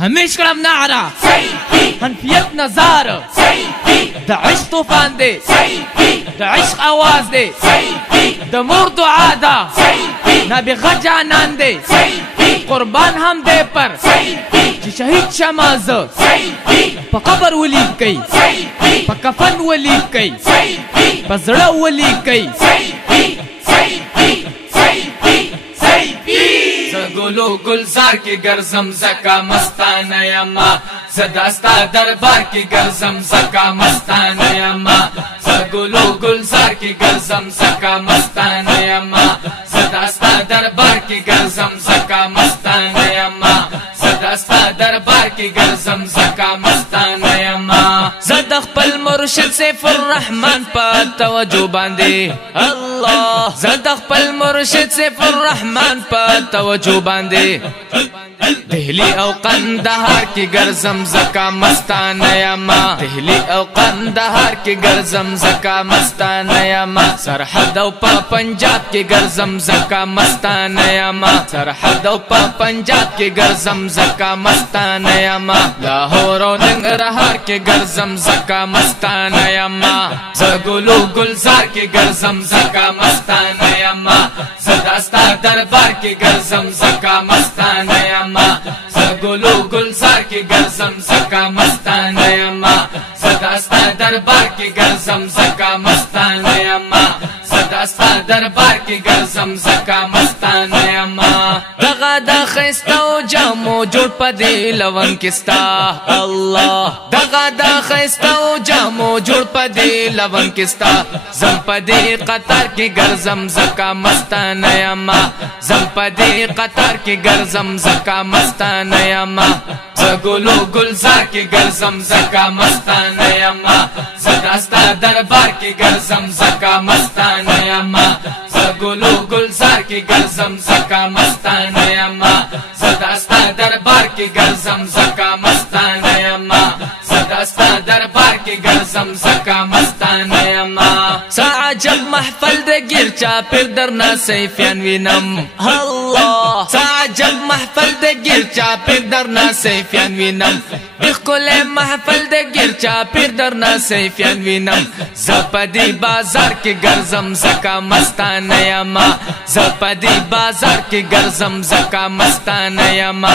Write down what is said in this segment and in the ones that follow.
هميش كلام نعرة هنفيتنا زارة ده عشق طوفان دي ده عشق آواز دي ده مرد و عادة نابغه جانان دي قربان هم دي پر چه شهید شمازه پا قبر ولی کئی پا کفن ولی کئی پا زړه ولی کئی گلو گلزار کی گرزم زکا مستانه یما زداستا دربار کی گرزم زکا مستانه یما گلو گلزار کی گرزم زکا مستانه یما زداستا دربار کی گرزم زکا مستانه یما زداستا دربار کی گرزم زکا مستانه یما زد خپل مرشد سیف الرحمن پا توجه باندې الله زد خپل مرشد سیف الرحمن پا توجه باندې دهلی او قندهار کی گرزم زکا مستانه یما دهلی او قندهار کی گرزم زکا مستانه یما سرحد او پا پنجاب کی گرزم زکا مستانه یما سرحد او پا پنجاب کی گرزم زکا مستانه یما لاهور او ننګرهار کی گرزم زکا مستانه یما زګلو گلزار کی گرزم زکا مستانه یما زداستا دربار کی گرزم زکا مستانه یما زګلو گلزار کی گرزم زکا مستانه یما زداستا دربار کی گرزم زکا مستانه یما زداستا دربار کی گرزم زکا مستانه یما دغه د خستو جامو جوړ پدې لون کستا الله دغه د خستو جامو جوړ پدې لون کستا زم پدې قطار کی گرزم زکا مستانه یما زم پدې قطار کی گرزم زکا مستانه یما زګلو گلزار کی گرزم زکا مستانه یما زداستا دربار کی گرزم زکا مستانه یما زګلو گلزار کی گرزم زکا مستانه یما زداستا دربار کی گرزم زکا مستانه یما زداستا دربار کی گرزم زکا مستانه یما سعجب محفل د ګرچا پر درنا سیفیان وینم الله سعجب محفل د ګرچا پر درنا سیفیان وینم بخل محفل د ګرچا پر درنا سیفیان وینم زپدی بازار کی گرزم زکا مستانه یما زپدی بازار کی گرزم زکا مستانه یما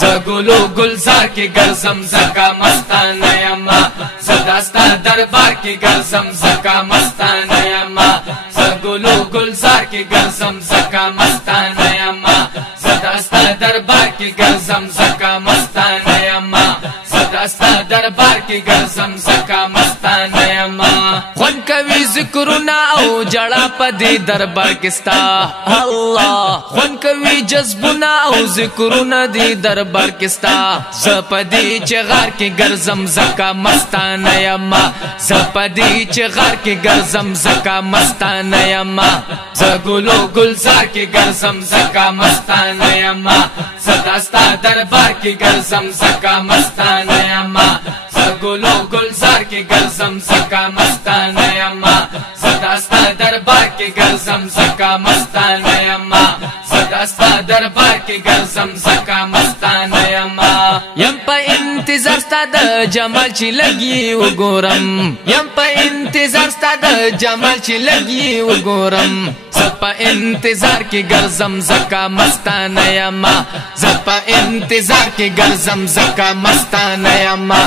زګلو گلزار کی گرزم زکا مستانه یما زداستا دربار کی گرزم زکا مستانه یما زګلو گلزار کی گرزم زکا مستانه یما زداستا دربار کی گرزم زکا مستانه یما زداستا دربار کی گرزم زکا مستانه یما خون کوي ذکرنا او جړه پدې دربار کستا الله خون کوي جذبنا او ذکرنا دې دربار کستا زپدې چغار کی گرزم زکا مستانه یما زپدې چغار کی گرزم زکا مستانه یما زګلو گلزار کی گرزم زکا مستانه یما زداستا دربار کی گرزم زکا مستانه یما زګلو گلزار کی گرزم زکا مستانه یما زداستا دربار کی گرزم زکا مستانه یما زداستا دربار کی گرزم زکا مستانه یما یم په انتظار ستا د جمال چې لګي وګورم یم په انتظار ستا د جمال چې لګي وګورم زپا انتظار کی گرزم زکا مستانه یما زپا انتظار کی گرزم زکا مستانه یما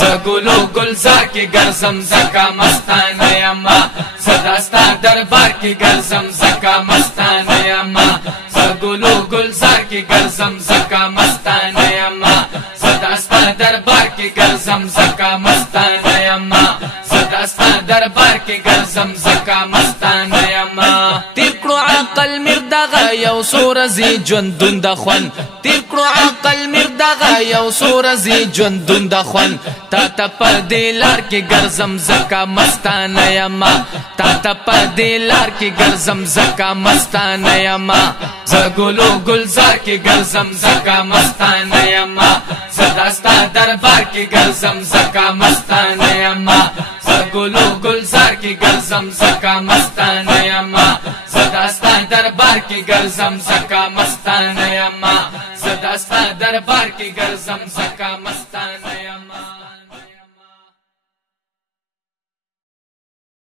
زګلو گلزار کی گرزم زکا مستانه یما زداستا دربار کی گرزم زکا مستانه یما زګلو گلزار کی گرزم زکا مستانه یما زداستا دربار کی گرزم زکا مستانه یما زداستا دربار کی گرزم زکا مستانه یما تیرکړو عقل مردغه یو سورزی ژوندون د خوان تیرکړو عقل مردغه یو سورزی ژوندون د خوان تا ته په دې لار کې ګرځم زکا مستانه یما تا ته په دې لار کې ګرځم زکا مستانه یما زګلو گلزار کې ګرځم زکا مستانه یما زداستا دربار کې ګرځم زکا مستانه یما गुलो गुलजार की गलजम सका मस्ताना यमा सदास्ता दरबार की गलजम सका मस्ताना यमा सदास्ता दरबार की गलजम सका मस्ताना यमा।